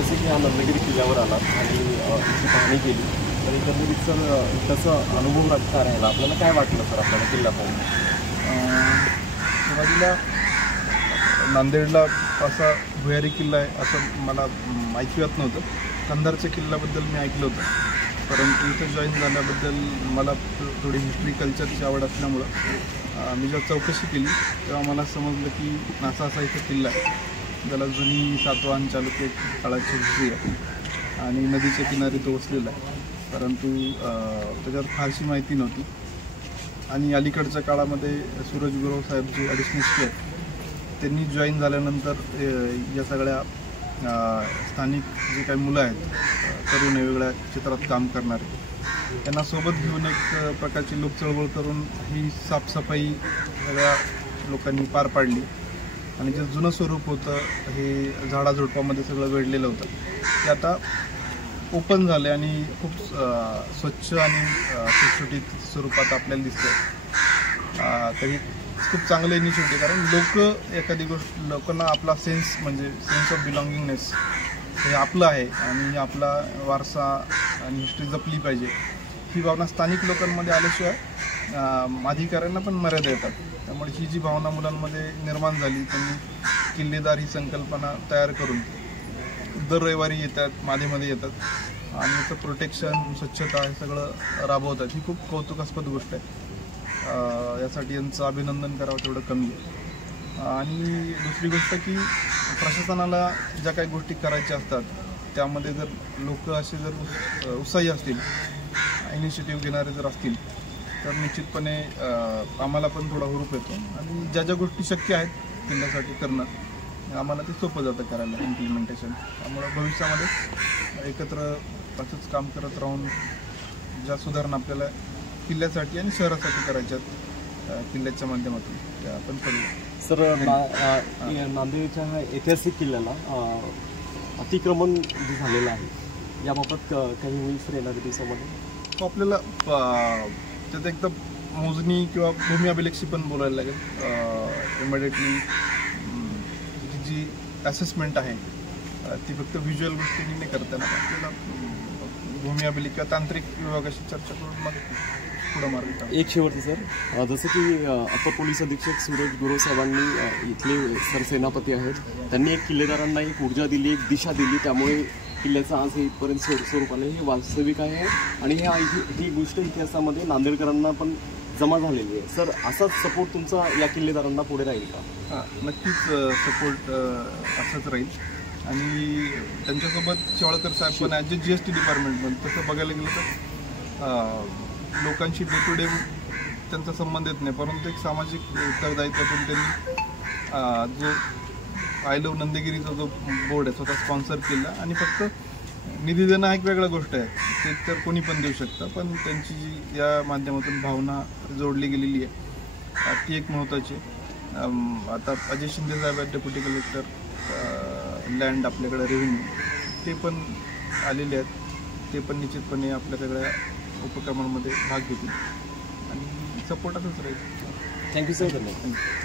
जसे की हा नंदगिरी किल्ल्यावर आलात आणि इथे पाहणी केली तर एकंदरीत सर त्याचा अनुभव रखता राहिला आपल्याला काय वाटलं सर आपल्याला किल्ला पाहून? सुरुवातीला नांदेडला असा भुयारी किल्ला आहे असं मला ऐकत नव्हतं. कंधारच्या किल्ल्याबद्दल मी ऐकलं होतं, परंतु इथं जॉईन झाल्याबद्दल मला थोडी हिस्ट्री कल्चरची आवड असल्यामुळं मी जेव्हा चौकशी केली तेव्हा मला समजलं की असा इथं किल्ला आहे ज्याला जुनी सातवाहन चालुक्य काळाची हिस्ट्री आहे आणि नदीच्या किनारी तो वसलेला आहे, परंतु त्याच्यावर फारशी माहिती नव्हती. आणि अलीकडच्या काळामध्ये सूरज गुरव साहेब जे ॲडिशनल सी आहेत त्यांनी जॉईन झाल्यानंतर या सगळ्या स्थानिक जे काही मुलं आहेत तरुण वेगवेगळ्या क्षेत्रात काम करणारे त्यांना सोबत घेऊन एक प्रकारची लोकचळवळ करून ही साफसफाई सगळ्या लोकांनी पार पाडली आणि जे जुनं स्वरूप होतं हे झाडाझुडपामध्ये सगळं वेढलेलं होतं ते आता ओपन झाले आणि खूप स्वच्छ आणि सुटसुटीत स्वरूपात आपल्याला दिसतं. तरी खूप चांगलं इनिशिएटिव्ह, कारण लोक एखादी गोष्ट लोकांना आपला सेन्स म्हणजे सेन्स ऑफ बिलॉंगिंगनेस हे आपलं आहे आणि आपला वारसा आणि हिस्ट्री जपली पाहिजे ही भावना स्थानिक लोकांमध्ये आल्याशिवाय अधिकाऱ्यांना पण मर्यादा येतात. त्यामुळे ही जी भावना मुलांमध्ये निर्माण झाली त्यांनी किल्लेदार ही संकल्पना तयार करून दर रविवारी येतात, मध्ये येतात आणि त्याचं प्रोटेक्शन स्वच्छता हे सगळं राबवतात. ही खूप कौतुकास्पद गोष्ट आहे. यासाठी यांचं अभिनंदन करावं तेवढं कमी आहे. आणि दुसरी गोष्ट की प्रशासनाला ज्या काही गोष्टी करायच्या असतात त्यामध्ये जर लोक असे जर उत्साही असतील, इनिशिएटिव्ह घेणारे जर असतील तर निश्चितपणे आम्हाला पण थोडा हुरूप येतो आणि ज्या ज्या गोष्टी शक्य आहेत किल्ल्यासाठी करणं आम्हाला ते सोपं जातं करायला इम्प्लिमेंटेशन. त्यामुळं भविष्यामध्ये एकत्र असंच काम करत राहून ज्या सुधारणा आपल्याला किल्ल्यासाठी आणि शहरासाठी करायच्यात किल्ल्याच्या माध्यमातून त्या आपण करूया. सर नांदेडच्या ऐतिहासिक किल्ल्याला अतिक्रमण जे झालेलं आहे याबाबत काही होईल सर येणाऱ्या दिवसामध्ये? आपल्याला त्यात एकदम मोजणी किंवा भूमी अभिलेखशी पण बोलायला लागेल. इमिडिएटली जी असेसमेंट आहे ती फक्त व्हिज्युअल गोष्टींनी नाही करताना आपल्याला भूमी अभिलेख किंवा तांत्रिक विभागाशी चर्चा करून मग पुढं मार्ग. एक शेवटचं सर, जसं की अप्पर पोलीस अधीक्षक सूरज गुरव साहेबांनी इथले सरसेनापती आहेत त्यांनी एक किल्लेदारांना एक ऊर्जा दिली, एक दिशा दिली, त्यामुळे किल्ल्याचं आज हे इथपर्यंत स्वरूप आलं हे वास्तविक आहे आणि ही गोष्ट इतिहासामध्ये नांदेडकरांना पण जमा झालेली आहे. सर असाच सपोर्ट तुमचा या किल्लेदारांना पुढे राहील का? हां, नक्कीच सपोर्ट असाच राहील आणि त्यांच्यासोबत शेवाळकर साहेब पण ॲज GST डिपार्टमेंट पण तसं बघायला गेलं तर लोकांशी डे टू डे त्यांचा संबंध येत नाही, परंतु एक सामाजिक उत्तरदायित्वातून त्यांनी जो आय लव्ह नंदगिरीचा जो बोर्ड आहे स्वतः स्पॉन्सर केला आणि फक्त निधी देणं हा एक वेगळा गोष्ट आहे, ते तर कोणी पण देऊ शकतं, पण त्यांची जी या माध्यमातून भावना जोडली गेलेली आहे ती एक महत्त्वाची आहे. आता अजय शिंदे साहेब आहेत डेप्युटी कलेक्टर लँड आपल्याकडे रेव्हेन्यू, ते पण आलेले आहेत, ते पण निश्चितपणे आपल्या सगळ्या उपक्रमांमध्ये भाग घेतील आणि सपोर्ट असंच राहील. Thank you sir. धन्यवाद.